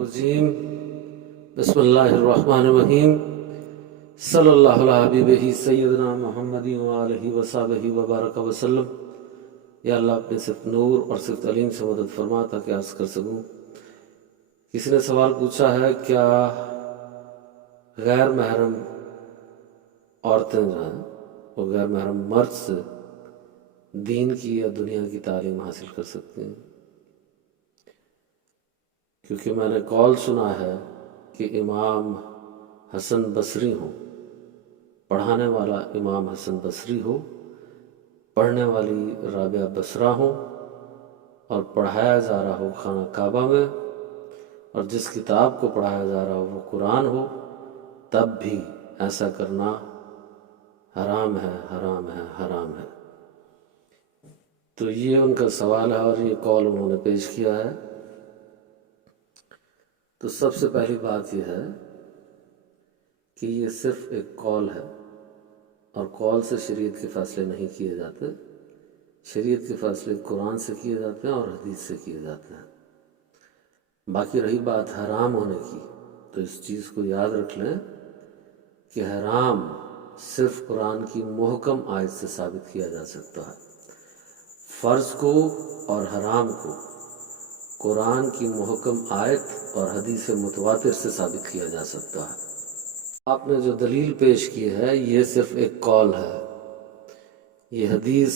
الرجیم بسم اللہ الرحمن الرحیم صلی اللہ علیہ حبیبہ سیدنا محمد وآلہ وصحبہ وبارک وسلم۔ یا اللہ اپنے صرف نور اور صرف تعلیم سے مدد فرما تاکہ عرض کر سکوں۔ کسی نے سوال پوچھا ہے کیا غیر محرم عورتیں جو ہیں وہ غیر محرم مرد سے دین کی یا دنیا کی تعلیم حاصل کر سکتی ہیں؟ کیونکہ میں نے قول سنا ہے کہ امام حسن بصری ہو، پڑھانے والا امام حسن بصری ہو، پڑھنے والی رابعہ بصرہ ہو، اور پڑھایا جا رہا ہو خانہ کعبہ میں، اور جس کتاب کو پڑھایا جا رہا ہو وہ قرآن ہو، تب بھی ایسا کرنا حرام ہے، حرام ہے، حرام ہے۔ تو یہ ان کا سوال ہے اور یہ قول انہوں نے پیش کیا ہے۔ تو سب سے پہلی بات یہ ہے کہ یہ صرف ایک قول ہے، اور قول سے شریعت کے فیصلے نہیں کیے جاتے۔ شریعت کے فیصلے قرآن سے کیے جاتے ہیں اور حدیث سے کیے جاتے ہیں۔ باقی رہی بات حرام ہونے کی، تو اس چیز کو یاد رکھ لیں کہ حرام صرف قرآن کی محکم آیت سے ثابت کیا جا سکتا ہے۔ فرض کو اور حرام کو قرآن کی محکم آیت اور حدیث متواتر سے ثابت کیا جا سکتا ہے۔ آپ نے جو دلیل پیش کی ہے یہ صرف ایک قول ہے، یہ حدیث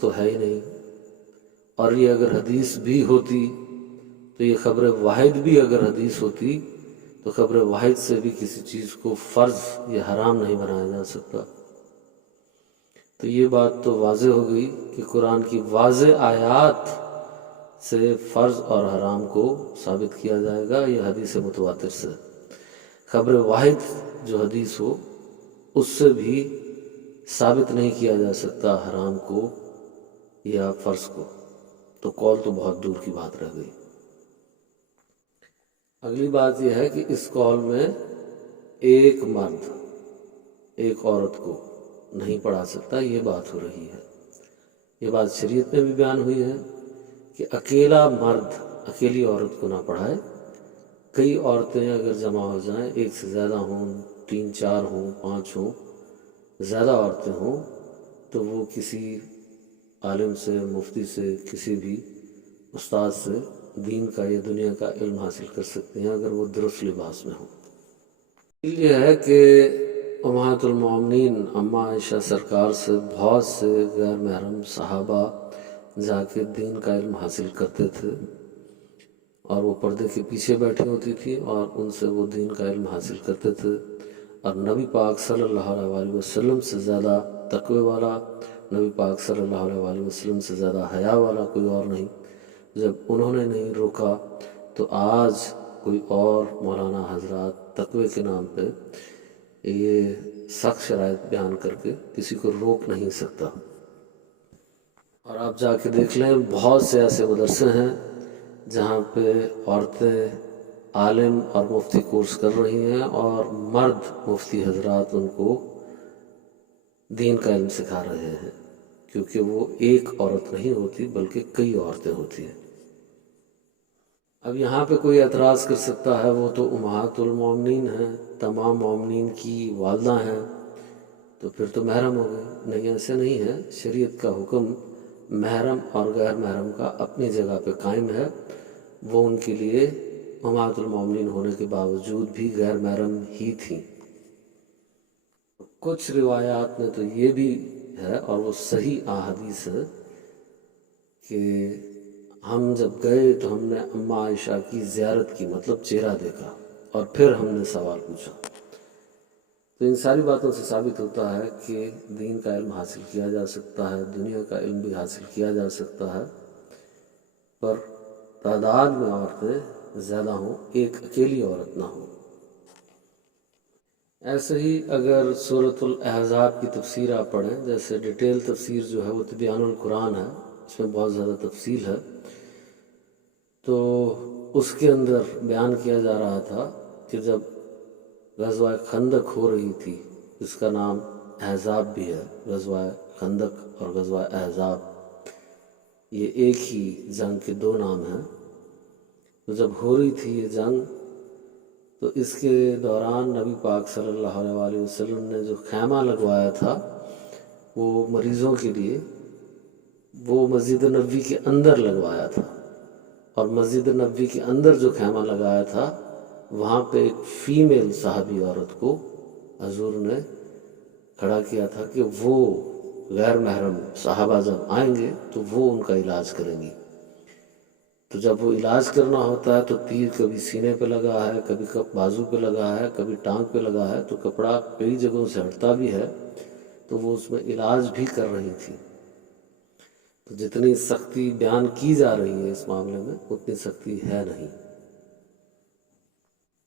تو ہے ہی نہیں، اور یہ اگر حدیث بھی ہوتی تو یہ خبر واحد بھی اگر حدیث ہوتی تو خبر واحد سے بھی کسی چیز کو فرض یا حرام نہیں بنایا جا سکتا۔ تو یہ بات تو واضح ہو گئی کہ قرآن کی واضح آیات سے فرض اور حرام کو ثابت کیا جائے گا یا حدیث متواتر سے۔ خبر واحد جو حدیث ہو اس سے بھی ثابت نہیں کیا جا سکتا حرام کو یا فرض کو، تو قول تو بہت دور کی بات رہ گئی۔ اگلی بات یہ ہے کہ اس قول میں ایک مرد ایک عورت کو نہیں پڑھا سکتا، یہ بات ہو رہی ہے۔ یہ بات شریعت میں بھی بیان ہوئی ہے کہ اکیلا مرد اکیلی عورت کو نہ پڑھائے۔ کئی عورتیں اگر جمع ہو جائیں، ایک سے زیادہ ہوں، 3 4 ہوں، 5 ہوں، زیادہ عورتیں ہوں، تو وہ کسی عالم سے، مفتی سے، کسی بھی استاد سے دین کا یا دنیا کا علم حاصل کر سکتے ہیں اگر وہ درست لباس میں ہوں۔ یہ ہے کہ امہات المومنین اماں عائشہ سرکار سے بہت سے غیر محرم صحابہ جا کے دین کا علم حاصل کرتے تھے، اور وہ پردے کے پیچھے بیٹھی ہوتی تھی اور ان سے وہ دین کا علم حاصل کرتے تھے۔ اور نبی پاک صلی اللہ علیہ وآلہ وسلم سے زیادہ تقوی والا، نبی پاک صلی اللہ علیہ وآلہ وسلم سے زیادہ حیا والا کوئی اور نہیں۔ جب انہوں نے نہیں روکا تو آج کوئی اور مولانا حضرات تقوی کے نام پہ یہ سخت شرائط بیان کر کے کسی کو روک نہیں سکتا۔ اور آپ جا کے دیکھ لیں، بہت سے ایسے مدرسے ہیں جہاں پہ عورتیں عالم اور مفتی کورس کر رہی ہیں اور مرد مفتی حضرات ان کو دین کا علم سکھا رہے ہیں، کیونکہ وہ ایک عورت نہیں ہوتی بلکہ کئی عورتیں ہوتی ہیں۔ اب یہاں پہ کوئی اعتراض کر سکتا ہے وہ تو امہات المومنین ہیں، تمام مومنین کی والدہ ہیں، تو پھر تو محرم ہو گئے۔ نہیں، ایسے نہیں ہے۔ شریعت کا حکم محرم اور غیر محرم کا اپنی جگہ پہ قائم ہے۔ وہ ان کے لیے امہات المومنین ہونے کے باوجود بھی غیر محرم ہی تھیں۔ کچھ روایات میں تو یہ بھی ہے، اور وہ صحیح احادیث ہے، کہ ہم جب گئے تو ہم نے اماں عائشہ کی زیارت کی، مطلب چہرہ دیکھا، اور پھر ہم نے سوال پوچھا۔ تو ان ساری باتوں سے ثابت ہوتا ہے کہ دین کا علم حاصل کیا جا سکتا ہے، دنیا کا علم بھی حاصل کیا جا سکتا ہے، پر تعداد میں عورتیں زیادہ ہوں، ایک اکیلی عورت نہ ہو۔ ایسے ہی اگر سورۃ الاحزاب کی تفسیر آپ پڑھیں، جیسے ڈیٹیل تفسیر جو ہے وہ تبیان القرآن ہے، اس میں بہت زیادہ تفصیل ہے، تو اس کے اندر بیان کیا جا رہا تھا کہ جب غزوہ خندق ہو رہی تھی، جس کا نام احزاب بھی ہے، غزوہ خندق اور غزوہ احزاب یہ ایک ہی جنگ کے 2 نام ہیں، تو جب ہو رہی تھی یہ جنگ تو اس کے دوران نبی پاک صلی اللہ علیہ وسلم نے جو خیمہ لگوایا تھا وہ مریضوں کے لیے، وہ مسجد نبوی کے اندر لگوایا تھا، اور مسجد نبوی کے اندر جو خیمہ لگایا تھا وہاں پہ ایک فیمیل صحابی عورت کو حضور نے کھڑا کیا تھا کہ وہ غیر محرم صحابہ جب آئیں گے تو وہ ان کا علاج کریں گی۔ تو جب وہ علاج کرنا ہوتا ہے تو تیر کبھی سینے پہ لگا ہے، کبھی بازو پہ لگا ہے، کبھی ٹانگ پہ لگا ہے، تو کپڑا کئی جگہوں سے ہٹتا بھی ہے، تو وہ اس میں علاج بھی کر رہی تھی۔ تو جتنی سختی بیان کی جا رہی ہے اس معاملے میں اتنی سختی ہے نہیں،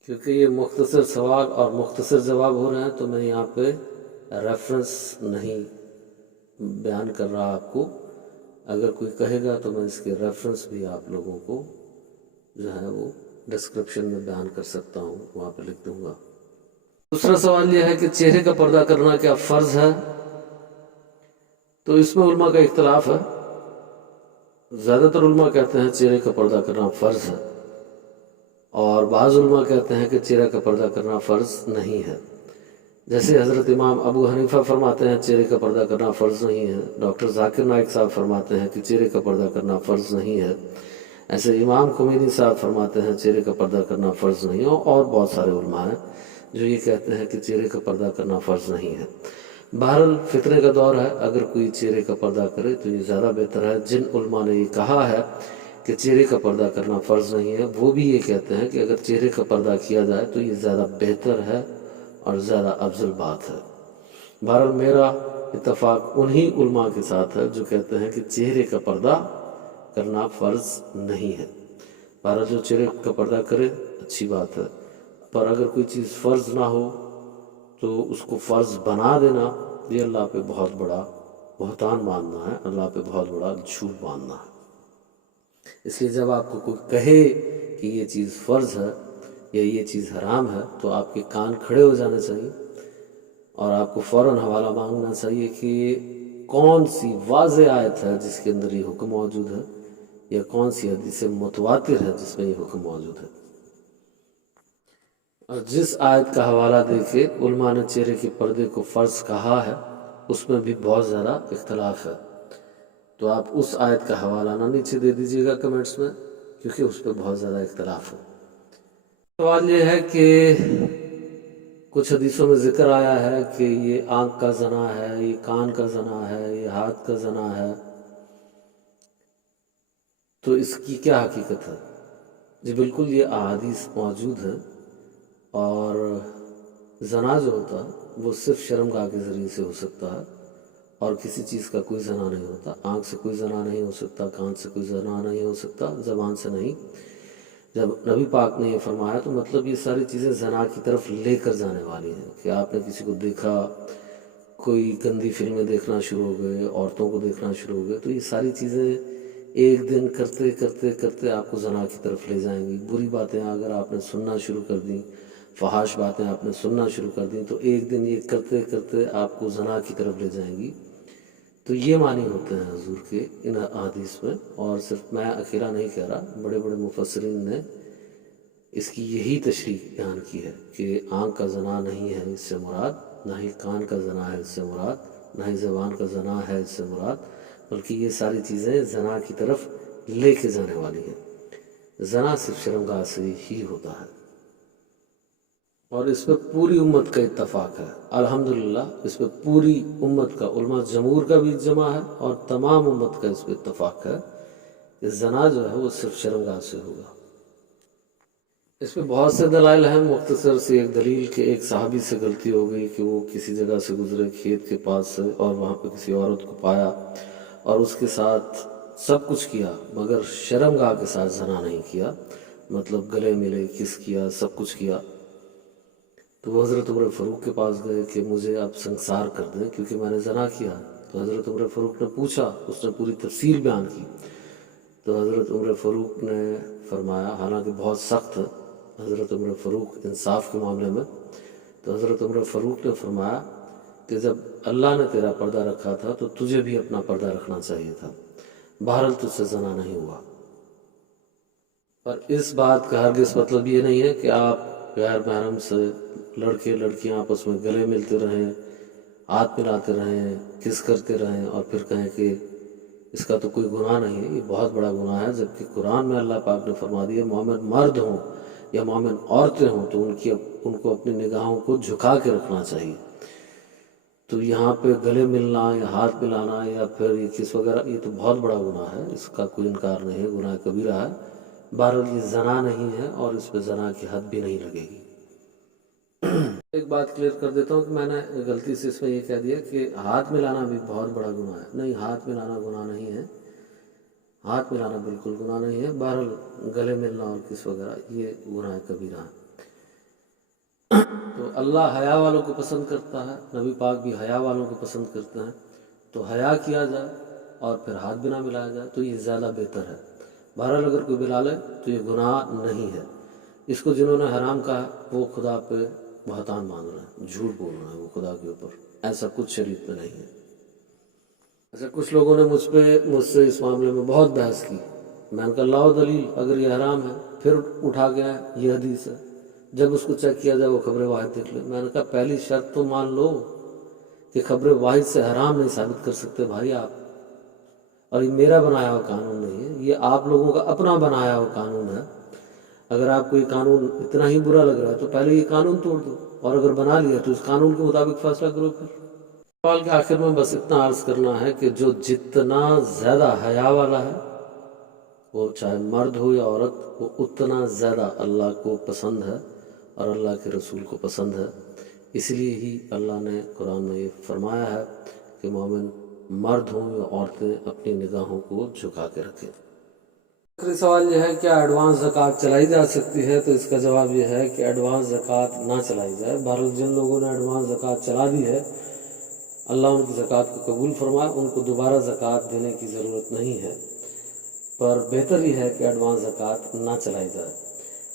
کیونکہ یہ مختصر سوال اور مختصر جواب ہو رہے ہیں تو میں یہاں پہ ریفرنس نہیں بیان کر رہا آپ کو۔ اگر کوئی کہے گا تو میں اس کے ریفرنس بھی آپ لوگوں کو جو ہے وہ ڈسکرپشن میں بیان کر سکتا ہوں، وہاں پہ لکھ دوں گا۔ دوسرا سوال یہ ہے کہ چہرے کا پردہ کرنا کیا فرض ہے؟ تو اس میں علماء کا اختلاف ہے۔ زیادہ تر علماء کہتے ہیں چہرے کا پردہ کرنا فرض ہے، اور بعض علماء کہتے ہیں کہ چہرے کا پردہ کرنا فرض نہیں ہے۔ جیسے حضرت امام ابو حنیفہ فرماتے ہیں چہرے کا پردہ کرنا فرض نہیں ہے، ڈاکٹر ذاکر نائک صاحب فرماتے ہیں کہ چہرے کا پردہ کرنا فرض نہیں ہے، ایسے امام خمینی صاحب فرماتے ہیں چہرے کا پردہ کرنا فرض نہیں ہے، اور بہت سارے علماء ہیں جو یہ کہتے ہیں کہ چہرے کا پردہ کرنا فرض نہیں ہے۔ بہرحال فتنے کا دور ہے، اگر کوئی چہرے کا پردہ کرے تو یہ زیادہ بہتر ہے۔ جن علماء نے یہ کہا ہے کہ چہرے کا پردہ کرنا فرض نہیں ہے وہ بھی یہ کہتے ہیں کہ اگر چہرے کا پردہ کیا جائے تو یہ زیادہ بہتر ہے اور زیادہ افضل بات ہے۔ بہرحال میرا اتفاق انہی علماء کے ساتھ ہے جو کہتے ہیں کہ چہرے کا پردہ کرنا فرض نہیں ہے۔ بہرحال جو چہرے کا پردہ کرے اچھی بات ہے، پر اگر کوئی چیز فرض نہ ہو تو اس کو فرض بنا دینا یہ اللہ پہ بہت بڑا بہتان ماننا ہے، اللہ پہ بہت بڑا جھوٹ ماننا ہے۔ اس لیے جب آپ کو کوئی کہے کہ یہ چیز فرض ہے یا یہ چیز حرام ہے تو آپ کے کان کھڑے ہو جانے چاہیے، اور آپ کو فوراً حوالہ مانگنا چاہیے کہ کون سی واضح آیت ہے جس کے اندر یہ حکم موجود ہے، یا کون سی حدیث متواتر ہے جس میں یہ حکم موجود ہے۔ اور جس آیت کا حوالہ دے کے علماء نے چہرے کے پردے کو فرض کہا ہے اس میں بھی بہت زیادہ اختلاف ہے، تو آپ اس آیت کا حوالہ نہ نیچے دے دیجیے گا کمنٹس میں، کیونکہ اس پہ بہت زیادہ اختلاف ہے۔ سوال یہ ہے کہ کچھ حدیثوں میں ذکر آیا ہے کہ یہ آنکھ کا زنا ہے، یہ کان کا زنا ہے، یہ ہاتھ کا زنا ہے، تو اس کی کیا حقیقت ہے؟ جی بالکل، یہ احادیث موجود ہیں، اور زنا جو ہوتا ہے وہ صرف شرمگاہ کے ذریعے سے ہو سکتا ہے، اور کسی چیز کا کوئی زنا نہیں ہوتا۔ آنکھ سے کوئی زنا نہیں ہو سکتا، کان سے کوئی زنا نہیں ہو سکتا، زبان سے نہیں۔ جب نبی پاک نے یہ فرمایا تو مطلب یہ ساری چیزیں زنا کی طرف لے کر جانے والی ہیں، کہ آپ نے کسی کو دیکھا، کوئی گندی فلمیں دیکھنا شروع ہو گئے، عورتوں کو دیکھنا شروع ہو گئے، تو یہ ساری چیزیں ایک دن کرتے کرتے کرتے آپ کو زنا کی طرف لے جائیں گی۔ بری باتیں اگر آپ نے سننا شروع کر دیں، فحاش باتیں آپ نے سننا شروع کر دیں، تو ایک دن یہ کرتے کرتے آپ کو زنا کی طرف لے جائیں گی۔ تو یہ معنی ہوتے ہیں حضور کے ان احادیث میں، اور صرف میں اکیلا نہیں کہہ رہا، بڑے بڑے مفسرین نے اس کی یہی تشریح بیان کی ہے کہ آنکھ کا زنا نہیں ہے اس سے مراد، نہ ہی کان کا زنا ہے اس سے مراد، نہ ہی زبان کا زنا ہے اس سے مراد، بلکہ یہ ساری چیزیں زنا کی طرف لے کے جانے والی ہیں۔ زنا صرف شرمگاہ سے ہی ہوتا ہے، اور اس پہ پوری امت کا اتفاق ہے۔ الحمدللہ اس پہ پوری امت کا، علماء جمہور کا بھی اجماع ہے، اور تمام امت کا اس پہ اتفاق ہے کہ زنا جو ہے وہ صرف شرمگاہ سے ہوگا۔ اس پہ بہت سے دلائل ہیں، مختصر سی ایک دلیل کہ ایک صحابی سے غلطی ہو گئی کہ وہ کسی جگہ سے گزرے کھیت کے پاس سے، اور وہاں پہ کسی عورت کو پایا اور اس کے ساتھ سب کچھ کیا، مگر شرمگاہ کے ساتھ زنا نہیں کیا، مطلب گلے ملے، کس کیا، سب کچھ کیا۔ تو وہ حضرت عمر فاروق کے پاس گئے کہ مجھے آپ سنسار کر دیں کیونکہ میں نے زنا کیا۔ تو حضرت عمر فاروق نے پوچھا، اس نے پوری تفصیل بیان کی، تو حضرت عمر فاروق نے فرمایا، حالانکہ بہت سخت حضرت عمر فاروق انصاف کے معاملے میں، تو حضرت عمر فاروق نے فرمایا کہ جب اللہ نے تیرا پردہ رکھا تھا تو تجھے بھی اپنا پردہ رکھنا چاہیے تھا، بہرحال تجھ سے زنا نہیں ہوا۔ پر اس بات کا ہرگز مطلب یہ نہیں ہے کہ آپ غیر محرم سے لڑکے لڑکیاں آپس میں گلے ملتے رہیں، ہاتھ ملاتے رہیں، کس کرتے رہیں اور پھر کہیں کہ اس کا تو کوئی گناہ نہیں ہے۔ یہ بہت بڑا گناہ ہے، جبکہ قرآن میں اللہ پاک نے فرما دیا مومن مرد ہوں یا مومن عورتیں ہوں تو ان کو اپنی نگاہوں کو جھکا کے رکھنا چاہیے۔ تو یہاں پہ گلے ملنا یا ہاتھ ملانا یا پھر یہ کس وغیرہ، یہ تو بہت بڑا گناہ ہے، اس کا کوئی انکار نہیں ہے، گناہ کبیرہ ہے۔ بہرحال یہ زنا نہیں ہے اور اس پہ زنا کی حد بھی نہیں لگے گی۔ ایک بات کلیئر کر دیتا ہوں کہ میں نے غلطی سے اس میں یہ کہہ دیا کہ ہاتھ ملانا بھی بہت بڑا گناہ ہے۔ نہیں، ہاتھ ملانا گناہ نہیں ہے، ہاتھ ملانا بالکل گناہ نہیں ہے۔ بہرحال گلے ملنا اور کس وغیرہ یہ گناہ کبیرہ ہے۔ تو اللہ حیا والوں کو پسند کرتا ہے، نبی پاک بھی حیا والوں کو پسند کرتے ہیں، تو حیا کیا جائے اور پھر ہاتھ بھی نہ ملایا جائے تو یہ زیادہ بہتر ہے۔ بہرحال اگر کوئی ملا لے تو یہ گناہ نہیں ہے۔ اس کو جنہوں نے حرام کہا وہ خدا پہ بہتان مان رہے ہیں، جھوٹ بول رہے ہیں وہ خدا کے اوپر، ایسا کچھ شریعت میں نہیں ہے۔ اچھا، کچھ لوگوں نے مجھ سے اس معاملے میں بہت بحث کی۔ میں نے کہا لاؤ دلیل، اگر یہ حرام ہے پھر اٹھا گیا یہ حدیث ہے، جب اس کو چیک کیا جائے وہ خبر واحد دیکھ لے۔ میں نے کہا پہلی شرط تو مان لو کہ خبر واحد سے حرام نہیں ثابت کر سکتے بھائی آپ، اور یہ میرا بنایا ہوا قانون نہیں ہے، یہ آپ لوگوں کا اپنا بنایا ہوا قانون ہے۔ اگر آپ کو یہ قانون اتنا ہی برا لگ رہا ہے تو پہلے یہ قانون توڑ دو، اور اگر بنا لیا تو اس قانون کے مطابق فیصلہ کرو۔ پھر سوال کے آخر میں بس اتنا عرض کرنا ہے کہ جو جتنا زیادہ حیا والا ہے، وہ چاہے مرد ہو یا عورت، وہ اتنا زیادہ اللہ کو پسند ہے اور اللہ کے رسول کو پسند ہے۔ اس لیے ہی اللہ نے قرآن میں یہ فرمایا ہے کہ مومن مرد ہوں یا عورتیں اپنی نگاہوں کو جھکا کے رکھیں۔ آخری سوال یہ ہے کیا ایڈوانس زکوٰۃ چلائی جا سکتی ہے؟ تو اس کا جواب یہ ہے کہ ایڈوانس زکوٰۃ نہ چلائی جائے۔ بہرحال جن لوگوں نے ایڈوانس زکوٰۃ چلا دی ہے، اللہ ان کی زکوٰۃ کو قبول فرمائے، ان کو دوبارہ زکوٰۃ دینے کی ضرورت نہیں ہے، پر بہتر ہی ہے کہ ایڈوانس زکوٰۃ نہ چلائی جائے۔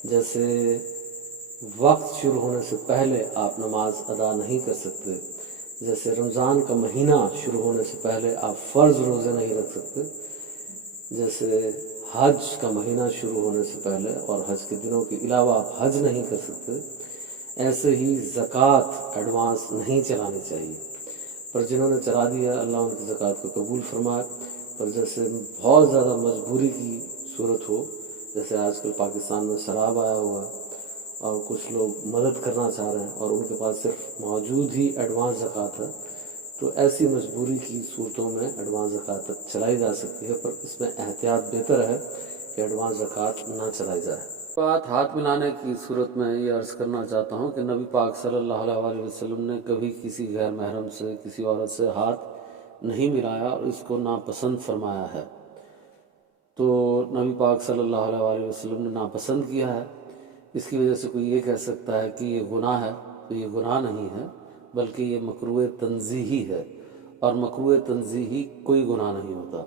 جیسے وقت شروع ہونے سے پہلے آپ نماز ادا نہیں کر سکتے، جیسے رمضان کا مہینہ شروع ہونے سے پہلے آپ فرض روزے نہیں رکھ سکتے، جیسے حج کا مہینہ شروع ہونے سے پہلے اور حج کے دنوں کے علاوہ آپ حج نہیں کر سکتے، ایسے ہی زکوٰۃ ایڈوانس نہیں چلانی چاہیے۔ پر جنہوں نے چلا دیا اللہ ان کی زکوٰۃ کو قبول فرمائے۔ پر جیسے بہت زیادہ مجبوری کی صورت ہو، جیسے آج کل پاکستان میں شراب آیا ہوا ہے اور کچھ لوگ مدد کرنا چاہ رہے ہیں اور ان کے پاس صرف موجود ہی ایڈوانس زکوٰۃ ہے، تو ایسی مجبوری کی صورتوں میں ایڈوانس زکوٰۃ چلائی جا سکتی ہے، پر اس میں احتیاط بہتر ہے کہ ایڈوانس زکوٰۃ نہ چلائی جائے۔ بات ہاتھ ملانے کی صورت میں یہ عرض کرنا چاہتا ہوں کہ نبی پاک صلی اللہ علیہ وسلم نے کبھی کسی غیر محرم سے، کسی عورت سے ہاتھ نہیں ملایا اور اس کو ناپسند فرمایا ہے۔ تو نبی پاک صلی اللہ علیہ وسلم نے ناپسند کیا ہے، اس کی وجہ سے کوئی یہ کہہ سکتا ہے کہ یہ گناہ ہے، تو یہ گناہ نہیں ہے، بلکہ یہ مکروہ تنزیہی ہے، اور مکروہ تنزیہی کوئی گناہ نہیں ہوتا۔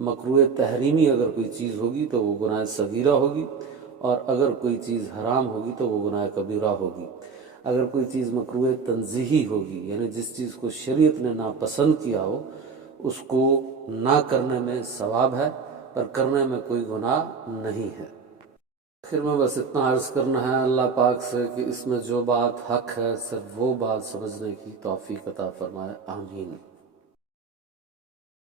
مکروہ تحریمی اگر کوئی چیز ہوگی تو وہ گناہ صغیرہ ہوگی، اور اگر کوئی چیز حرام ہوگی تو وہ گناہ کبیرہ ہوگی۔ اگر کوئی چیز مکروہ تنزیہی ہوگی، یعنی جس چیز کو شریعت نے ناپسند کیا ہو، اس کو نہ کرنے میں ثواب ہے، پر کرنے میں کوئی گناہ نہیں ہے۔ آخر میں بس اتنا عرض کرنا ہے اللہ پاک سے کہ اس میں جو بات حق ہے صرف وہ بات سمجھنے کی توفیق عطا فرمائے، آمین۔